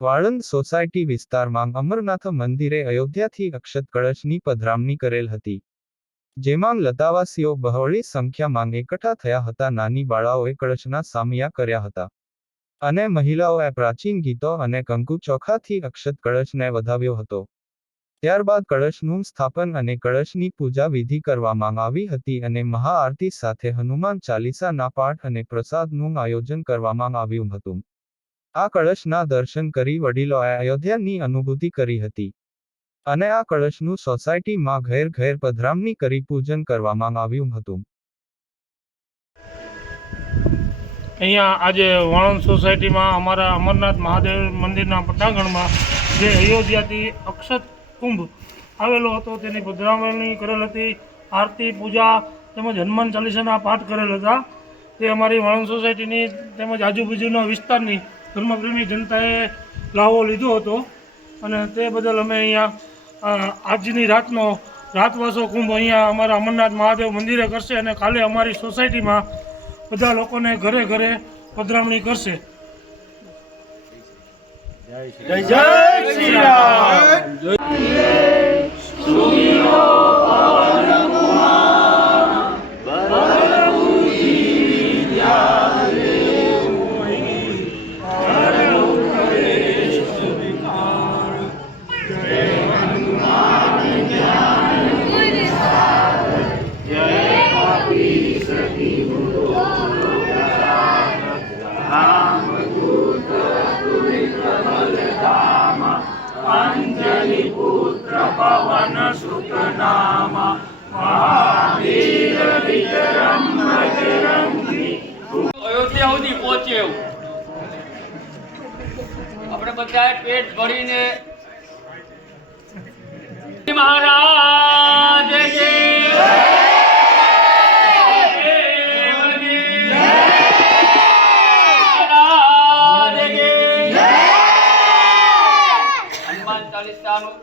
વાળંદ society વિસ્તારમાં અમરનાથ મંદિરે અયોધ્યાથી અક્ષત કળશની પધરામણી કરેલ હતી, જેમાં લતાવાસીઓ બહોળી સંખ્યામાં એકઠા થયા હતા. નાની બાળાઓએ કળશના સામિયા કર્યા હતા અને મહિલાઓએ પ્રાચીન ગીતો અને કંકુ ચોખાથી અક્ષત કળશને વધાવ્યો હતો. ત્યારબાદ કળશનું સ્થાપન અને કળશની પૂજા વિધિ કરવામાં આવી હતી અને મહાઆરતી સાથે હનુમાન ચાલીસાના પાઠ અને પ્રસાદનું આયોજન કરવામાં આવ્યું હતું. આ કળશના દર્શન કરી વડીલોએ અયોધ્યાની અનુભૂતિ કરી હતી. અને આ કળશનું સોસાયટીમાં ઘેર ઘેર પધરામણી કરી પૂજન કરવામાં આવ્યું હતું. અહીંયા આજે વાણંદ સોસાયટીમાં અમારા અમરનાથ મહાદેવ મંદિરના પટાંગણમાં જે અયોધ્યાથી અક્ષત કુંભ આવેલો હતો તેની પધરામણી કરેલ હતી. આરતી, પૂજા તેમજ હનુમાન ચાલીસાના પાઠ કરેલ હતા. તે અમારી વાણંદ સોસાયટીની તેમજ આજુબાજુના વિસ્તારની ધર્મપ્રેમી જનતાએ લાવો લીધો હતો. અને તે બદલ અમે અહીંયા આજની રાતનો રાતવાસો કુંભ અહીંયા અમારા અમરનાથ મહાદેવ મંદિરે કરશે અને કાલે અમારી સોસાયટીમાં બધા લોકોને ઘરે ઘરે પધરામણી કરશે. અયોધ્યા સુધી પહોંચે એવું આપણે બધાએ પેટ ભરીને મહારાજ કી ચાલીસાનું